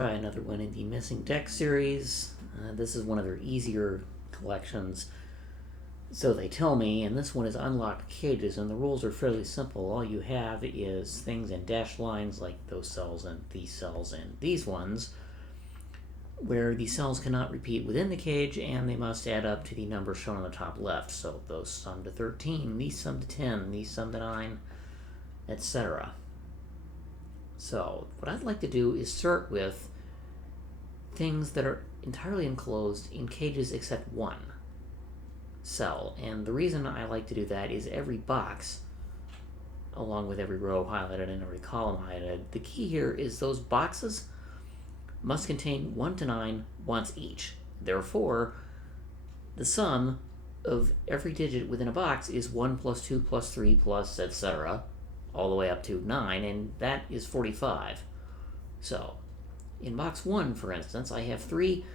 Try another one in the Missing Deck series. This is one of their easier collections. So they tell me, and this one is unlocked cages, and the rules are fairly simple. All you have is things in dashed lines like those cells and these ones, where the cells cannot repeat within the cage, and they must add up to the number shown on the top left. So those sum to 13, these sum to 10, these sum to 9, etc. So what I'd like to do is start with things that are entirely enclosed in cages except one cell. And the reason I like to do that is every box, along with every row highlighted and every column highlighted, the key here is those boxes must contain 1 to 9 once each. Therefore, the sum of every digit within a box is 1 plus 2 plus 3 plus etc. all the way up to 9, and that is 45. So, in box 1, for instance, I have 3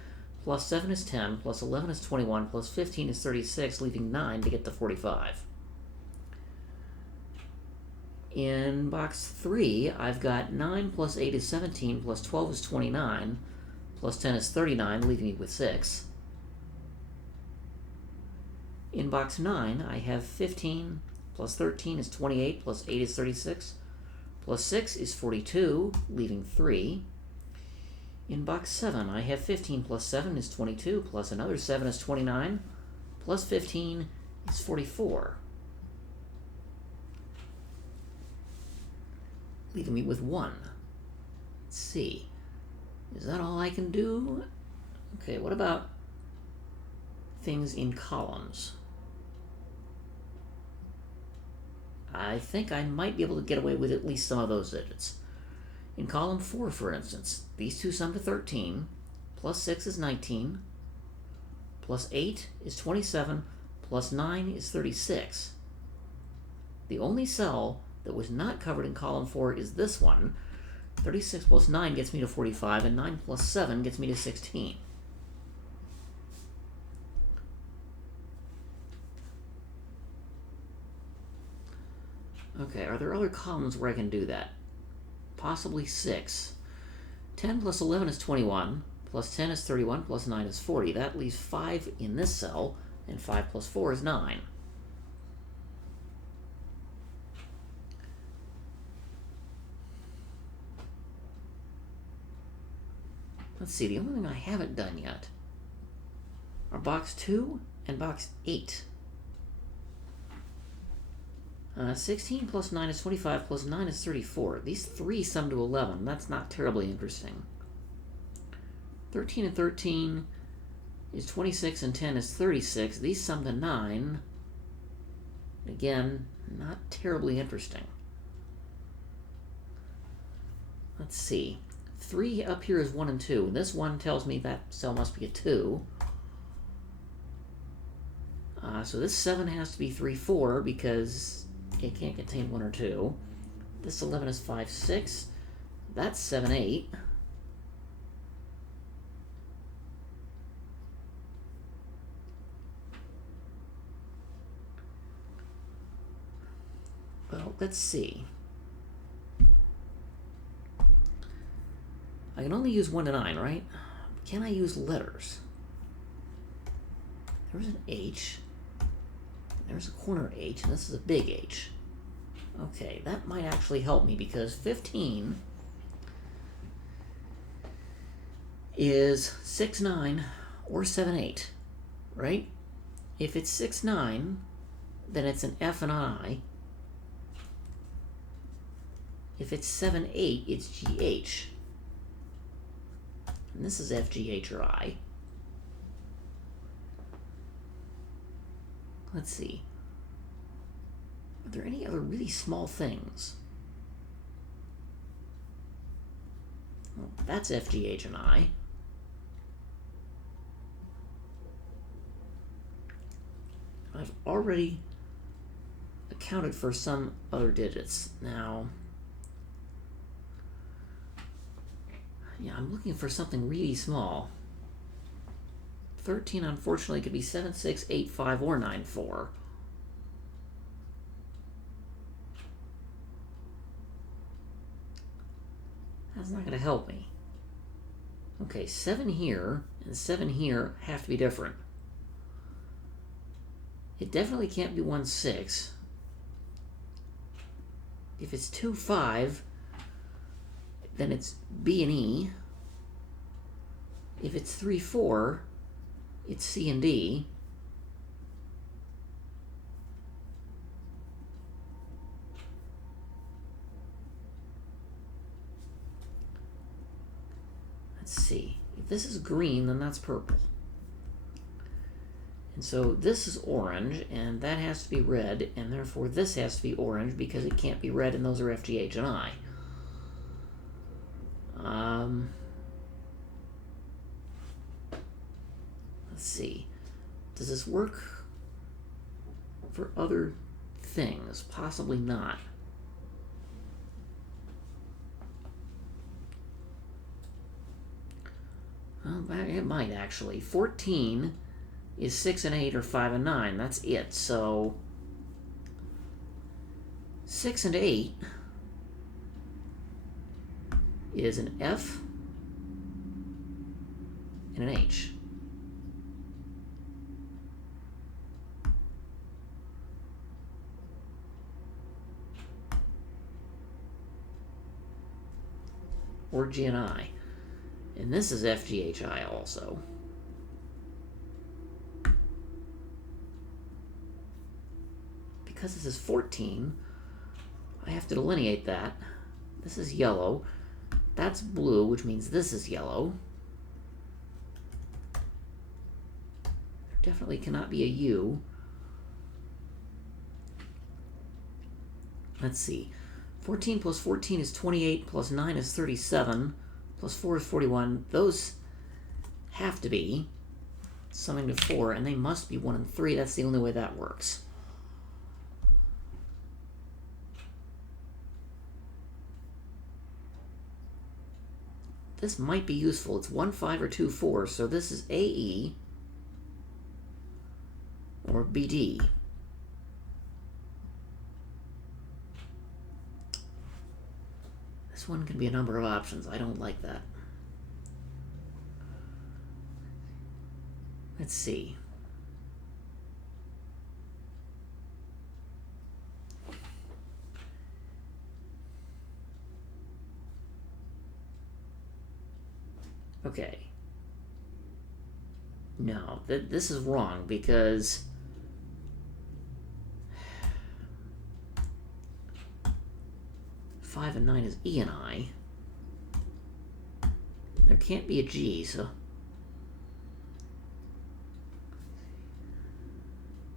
plus 7 is 10, plus 11 is 21, plus 15 is 36, leaving 9 to get to 45. In box 3, I've got 9 plus 8 is 17, plus 12 is 29, plus 10 is 39, leaving me with 6. In box 9, I have 15 plus 13 is 28, plus 8 is 36, plus 6 is 42, leaving 3. In box 7, I have 15 plus 7 is 22, plus another 7 is 29, plus 15 is 44. Leaving me with 1. Let's see. Is that all I can do? Okay, what about things in columns? I think I might be able to get away with at least some of those digits. In column 4, for instance, these two sum to 13, plus 6 is 19, plus 8 is 27, plus 9 is 36. The only cell that was not covered in column 4 is this one. 36 plus 9 gets me to 45, and 9 plus 7 gets me to 16. Okay, are there other columns where I can do that? Possibly 6. 10 plus 11 is 21, plus 10 is 31, plus 9 is 40. That leaves 5 in this cell, and 5 plus 4 is 9. Let's see, the only thing I haven't done yet are box 2 and box 8. 16 plus 9 is 25, plus 9 is 34. These three sum to 11. That's not terribly interesting. 13 and 13 is 26, and 10 is 36. These sum to 9. Again, not terribly interesting. Let's see. 3 up here is 1 and 2. And this one tells me that cell must be a 2. So this 7 has to be 3, 4, because it can't contain 1 or 2. This 11 is 5, 6. That's 7, 8. Well, let's see. I can only use 1 to 9, right? Can I use letters? There's an H. There's a corner H, and this is a big H. Okay, that might actually help me, because 15 is 6, 9, or 7, 8, right? If it's 6, 9, then it's an F and an I. If it's 7, 8, it's GH. And this is F, G, H, or I. Let's see. Are there any other really small things? Well, that's F, G, H, and I. I've already accounted for some other digits. Now, yeah, I'm looking for something really small. 13, unfortunately, could be 7, 6, 8, 5, or 9, 4. That's not going to help me. Okay, 7 here and 7 here have to be different. It definitely can't be 1, 6. If it's 2, 5, then it's B and E. If it's 3, 4, it's C and D. Let's see. If this is green, then that's purple. And so this is orange, and that has to be red, and therefore this has to be orange because it can't be red, and those are F, G, H, and I. Let's see. Does this work for other things? Possibly not. Well, it might actually. 14 is 6 and 8 or 5 and 9. That's it. So 6 and 8 is an F and an H. Or G and I. And this is F, G, H, I also. Because this is 14, I have to delineate that. This is yellow. That's blue, which means this is yellow. There definitely cannot be a U. Let's see. 14 plus 14 is 28, plus 9 is 37, plus 4 is 41. Those have to be summing to 4, and they must be 1 and 3. That's the only way that works. This might be useful. It's 1, 5, or 2, 4, so this is AE or BD. This one can be a number of options. I don't like that. Let's see. Okay. No, this is wrong because five and 9 is E and I. There can't be a G, so...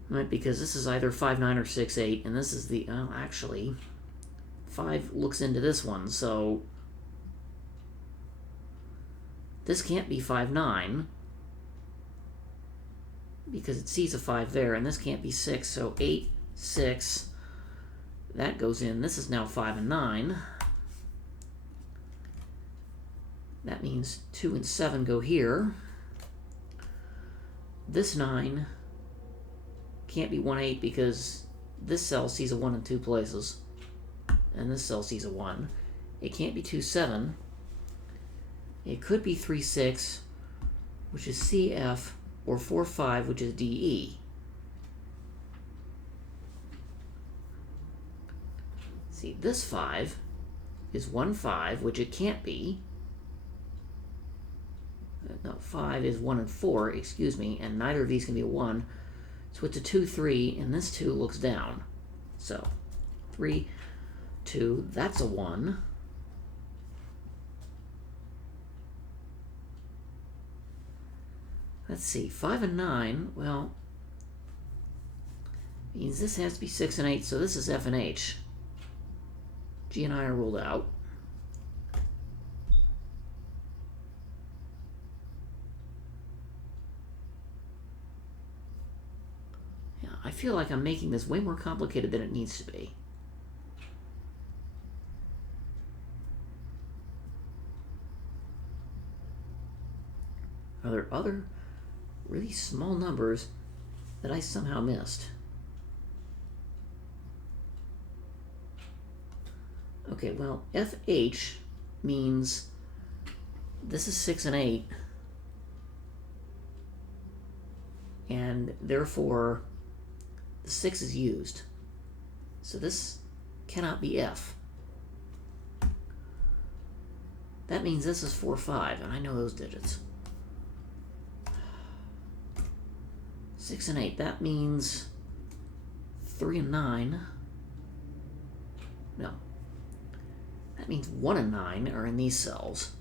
Right, because this is either 5, 9, or 6, 8, and this is the... Oh, actually, 5 looks into this one, so... This can't be 5, 9, because it sees a 5 there, and this can't be 6, so 8, 6... That goes in. This is now 5 and 9. That means 2 and 7 go here. This 9 can't be 1, 8 because this cell sees a 1 in 2 places. And this cell sees a 1. It can't be 2, 7. It could be 3, 6, which is CF, or 4, 5, which is DE. See, this 5 is 1, 5, which it can't be. No, 5 is 1 and 4, excuse me, and neither of these can be a 1. So it's a 2, 3, and this 2 looks down. So, 3, 2, that's a 1. Let's see, 5 and 9, well, means this has to be 6 and 8, so this is F and H. G and I are ruled out. Yeah, I feel like I'm making this way more complicated than it needs to be. Are there other really small numbers that I somehow missed? Okay, well, FH means This is 6 and 8. And therefore, the 6 is used. So this cannot be F. That means this is 4, 5, and I know those digits. 6 and 8, that means 3 and 9. No. That means 1 and 9 are in these cells.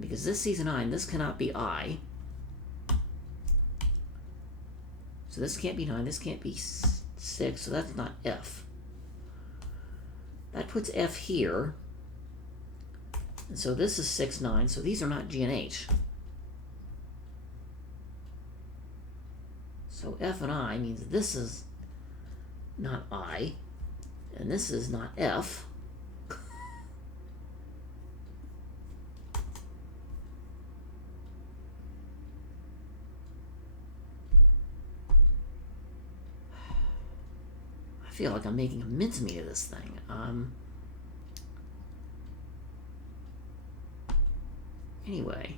Because this sees a 9, this cannot be I. So this can't be 9, this can't be 6, so that's not F. That puts F here. And so this is 6, 9, so these are not G and H. So F and I means this is not I, and this is not F. I feel like I'm making a mincemeat of this thing. Anyway.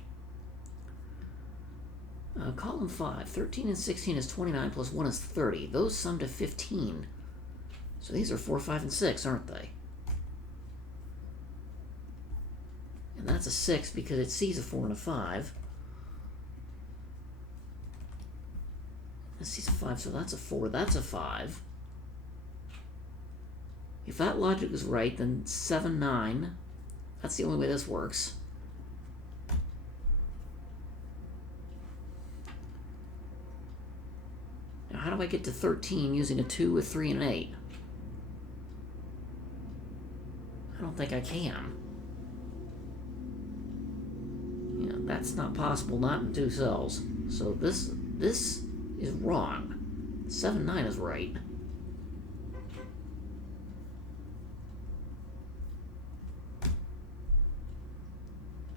Column 5, 13 and 16 is 29 plus 1 is 30. Those sum to 15. So these are 4, 5, and 6, aren't they? And that's a 6 because it sees a 4 and a 5. It sees a 5, so that's a 4, that's a 5. If that logic is right, then 7, 9, that's the only way this works. Now, how do I get to 13 using a 2, a 3, and an 8? I don't think I can. Yeah, that's not possible, not in 2 cells. So this is wrong. 7, 9 is right.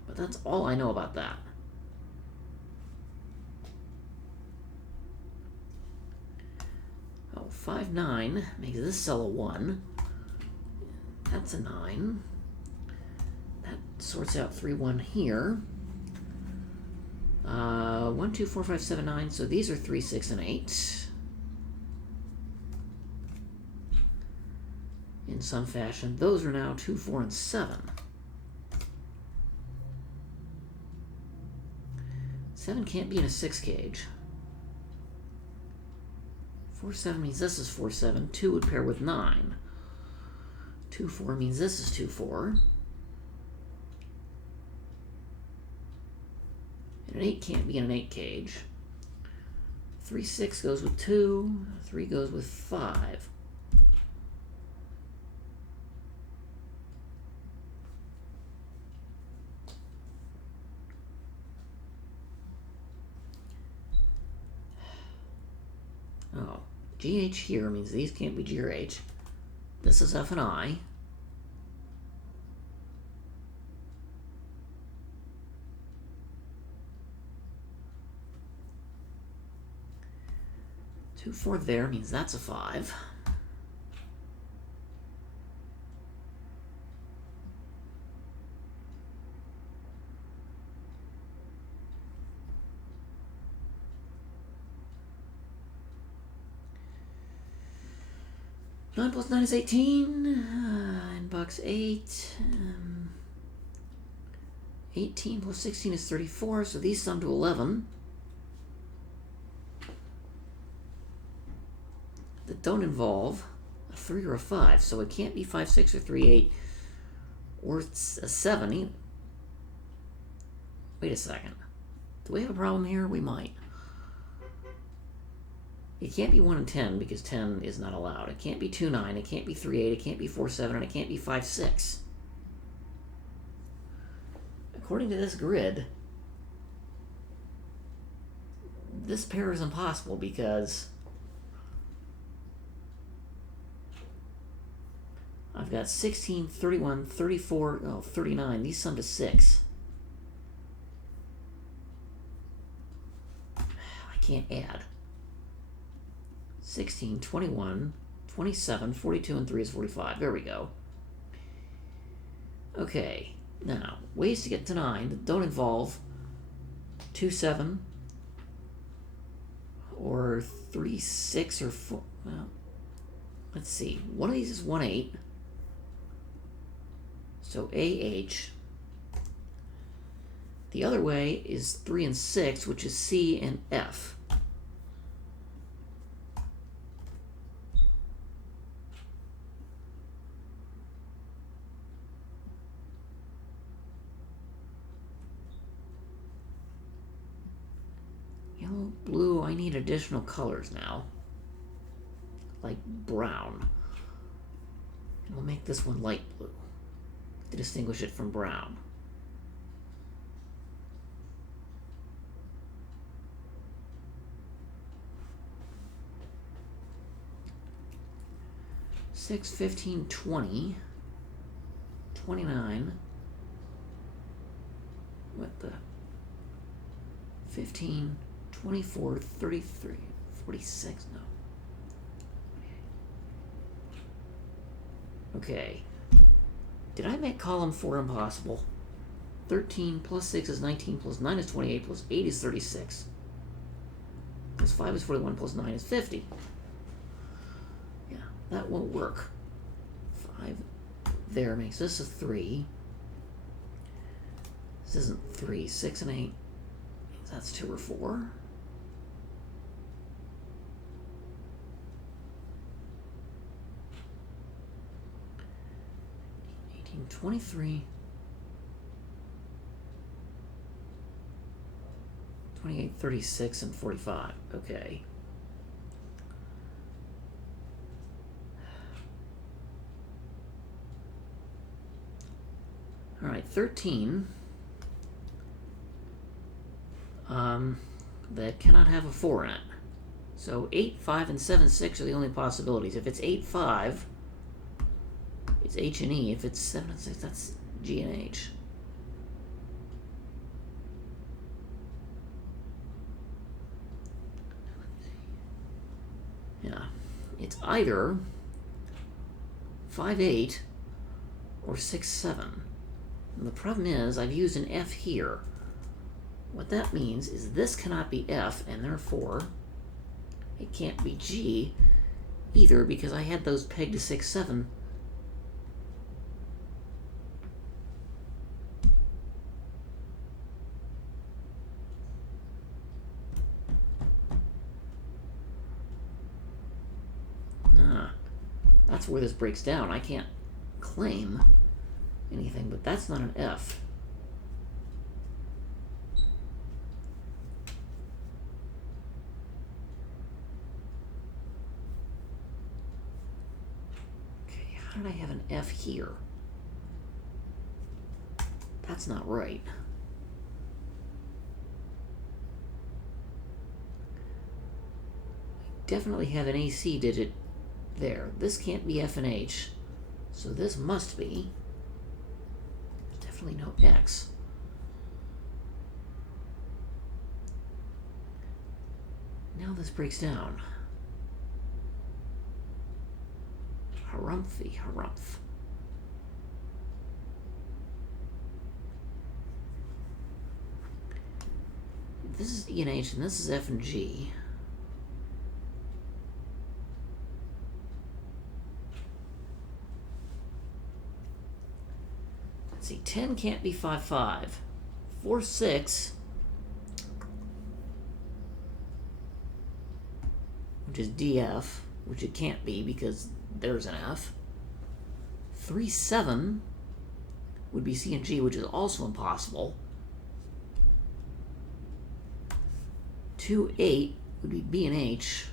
But that's all I know about that. Oh, 5, 9 makes this cell a 1. That's a 9. That sorts out 3, 1 here. 1, 2, 4, 5, 7, 9. So these are 3, 6, and 8. In some fashion. Those are now 2, 4, and 7. 7 can't be in a 6 cage. 4, 7 means this is 4, 7. 2 would pair with 9. 2, 4 means this is 2, 4. And an 8 can't be in an 8 cage. 3, 6 goes with 2. 3 goes with 5. Oh, GH here means these can't be G or H. This is F and I. Two, 4 there means that's a 5. Nine plus 9 is 18. In box 8. 18 plus 16 is 34, so these sum to 11. That don't involve a 3 or a 5, so it can't be 5, 6, or 3, 8, or it's a 7 either. Wait a second. Do we have a problem here? We might. It can't be 1 and 10 because 10 is not allowed. It can't be 2, 9. It can't be 3, 8. It can't be 4, 7. And it can't be 5, 6. According to this grid, this pair is impossible because I've got 16, 31, 34, 39. These sum to 6. I can't add. 16, 21, 27, 42, and 3 is 45. There we go. Okay, Now, ways to get to 9 that don't involve 2, 7, or 3, 6, or 4. Well, let's see. One of these is 1, 8. So AH. The other way is 3 and 6, which is C and F. Yellow, blue, I need additional colors now. Like brown. And we'll make this one light blue to distinguish it from brown. Six, 15, 20, 29. What the? 15, 24, 33, 46, no. Okay. Did I make column 4 impossible? 13 plus 6 is 19, plus 9 is 28, plus 8 is 36. Plus 5 is 41, plus 9 is 50. Yeah, that won't work. 5 there makes this a 3. This isn't 3. 6 and 8. That's 2 or 4. 23, 28, 36, and 45. Okay. All right, 13. That cannot have a 4 in it. So 8, 5, and 7, 6 are the only possibilities. If it's 8, 5, it's H and E. If it's 7 and 6, that's G and H. Yeah. It's either 5, 8 or 6, 7. And the problem is I've used an F here. What that means is this cannot be F, and therefore it can't be G either, because I had those pegged to 6, 7. That's where this breaks down. I can't claim anything, but that's not an F. Okay, how did I have an F here? That's not right. I definitely have an AC digit there. This can't be F and H, so this must be. Definitely no X. Now this breaks down. Harumphy, harumph. This is E and H, and this is F and G. Let's see, 10 can't be 5, 5. 4, 6, which is DF, which it can't be because there's an F. 3, 7 would be C and G, which is also impossible. 2, 8 would be B and H,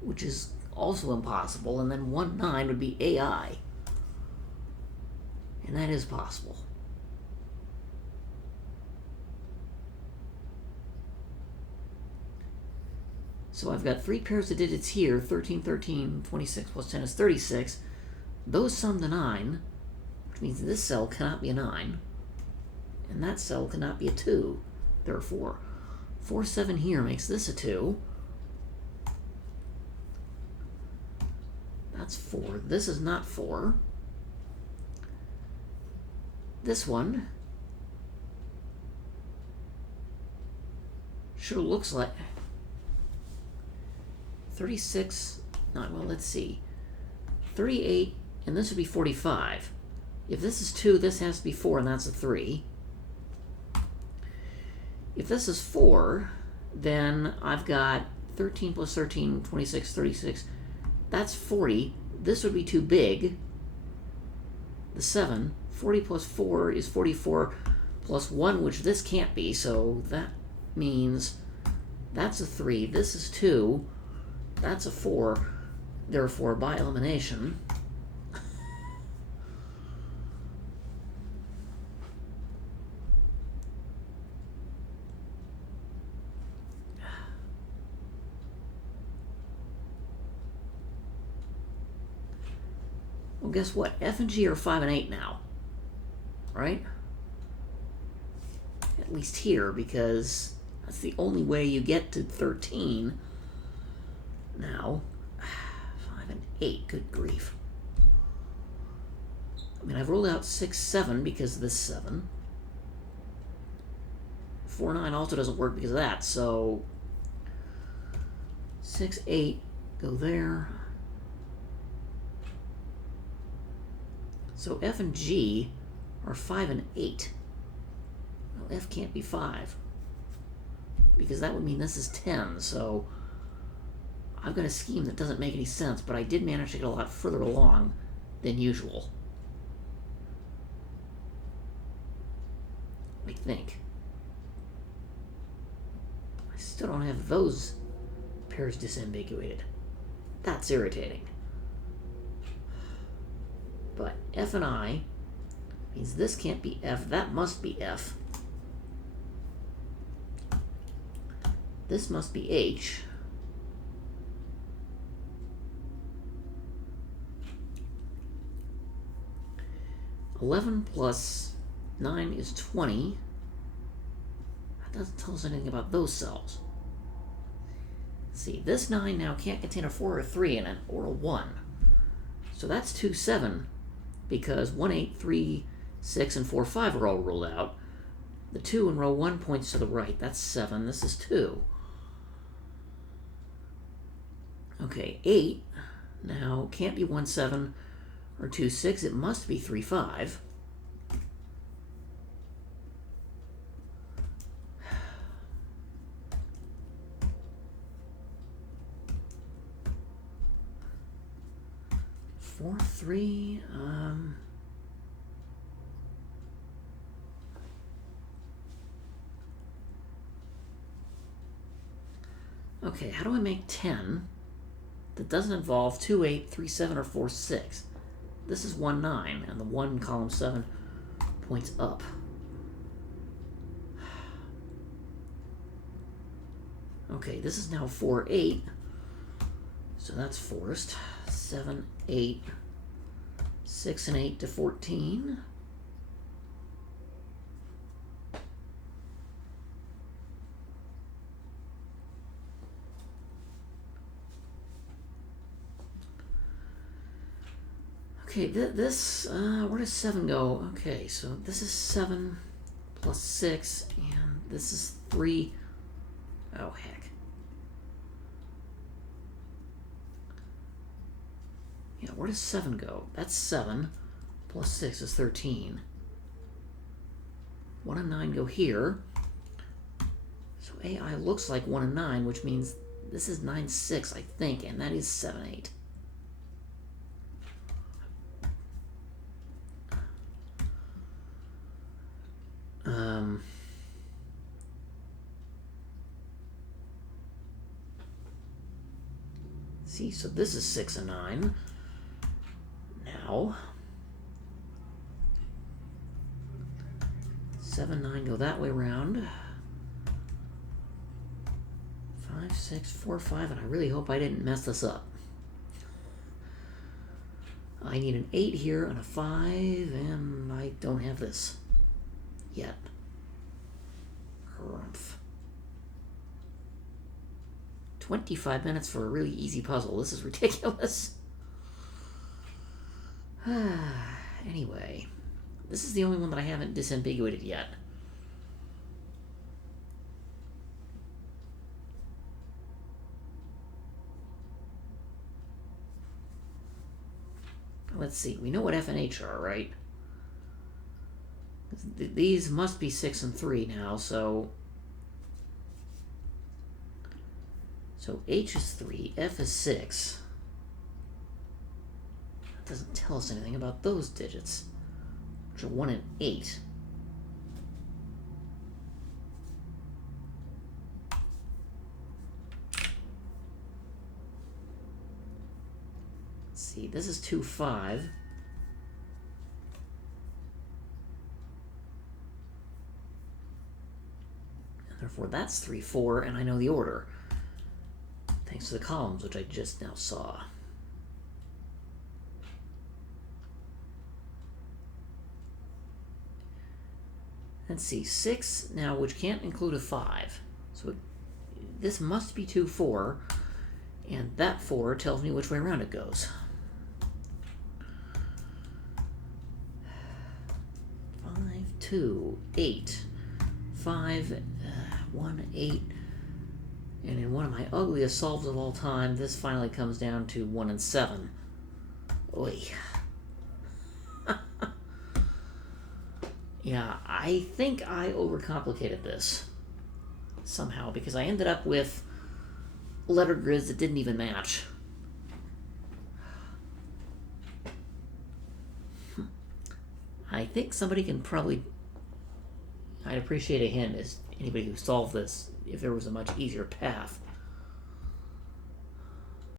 which is also impossible. And then 1, 9 would be AI. And that is possible. So I've got 3 pairs of digits here, 13, 13, 26 plus 10 is 36. Those sum to 9, which means this cell cannot be a 9, and that cell cannot be a 2. Therefore, 4, 7 here makes this a 2. That's 4. This is not 4. this one sure looks like 36, not, well, let's see, 38, and this would be 45. If this is 2, this has to be 4, and that's a 3. If this is 4, then I've got 13 plus 13, 26, 36. That's 40. This would be too big. The 7. 40 plus 4 is 44 plus 1, which this can't be, so that means that's a 3. This is 2. That's a 4. Therefore, by elimination, well, guess what? F and G are 5 and 8 now, right? At least here, because that's the only way you get to 13 now. 5 and 8, good grief. I mean, I've ruled out 6, 7 because of this 7. 4, 9 also doesn't work because of that, so 6, 8, go there. So F and G are 5 and 8. Well, F can't be 5, because that would mean this is 10, so I've got a scheme that doesn't make any sense, but I did manage to get a lot further along than usual. I think. I still don't have those pairs disambiguated. That's irritating. But F and I means this can't be F, that must be F. This must be H. (11 plus 9 is 20. That doesn't tell us anything about those cells. Let's see, this 9 now can't contain a 4 or a 3 in it, or a 1. So that's 2, 7, because 1, 8, 3, 6, and 4, 5 are all ruled out. The 2 in row 1 points to the right. That's 7. This is 2. Okay, 8 now can't be 1, 7, or 2, 6. It must be 3, 5. Four, 3, okay, how do I make 10 that doesn't involve 2, 8, 3, 7, or 4, 6? This is 1, 9, and the 1 in column 7 points up. Okay, this is now 4, 8, so that's forced. 7, 8, 6, and 8 to 14. Okay, this, where does 7 go? Okay, so this is 7 plus 6, and this is 3. Oh, heck. Yeah, where does 7 go? That's 7 plus 6 is 13. 1 and 9 go here. So AI looks like 1 and 9, which means this is 9, 6, I think, and that is 7, 8. See, so this is 6 and 9. Now, 7, 9 go that way around. 5, 6, 4, 5, and I really hope I didn't mess this up. I need an 8 here and a 5, and I don't have this yet. Rumph. 25 minutes for a really easy puzzle. This is ridiculous. Anyway, This is the only one that I haven't disambiguated yet. Let's see. We know what F and H are, right? These must be 6 and 3 now, so H is 3, F is 6. That doesn't tell us anything about those digits, which are 1 and 8. Let's see, this is 2, 5. And therefore that's 3, 4, and I know the order, thanks to the columns, which I just now saw. Let's see, 6 now, which can't include a 5. So this must be 2, 4, and that 4 tells me which way around it goes. 5, 2, 8. 5, 1, 8. And in one of my ugliest solves of all time, this finally comes down to 1 and 7. Oy. Yeah, I think I overcomplicated this somehow, because I ended up with letter grids that didn't even match. I think somebody can probably... I'd appreciate a hint as anybody who solved this if there was a much easier path.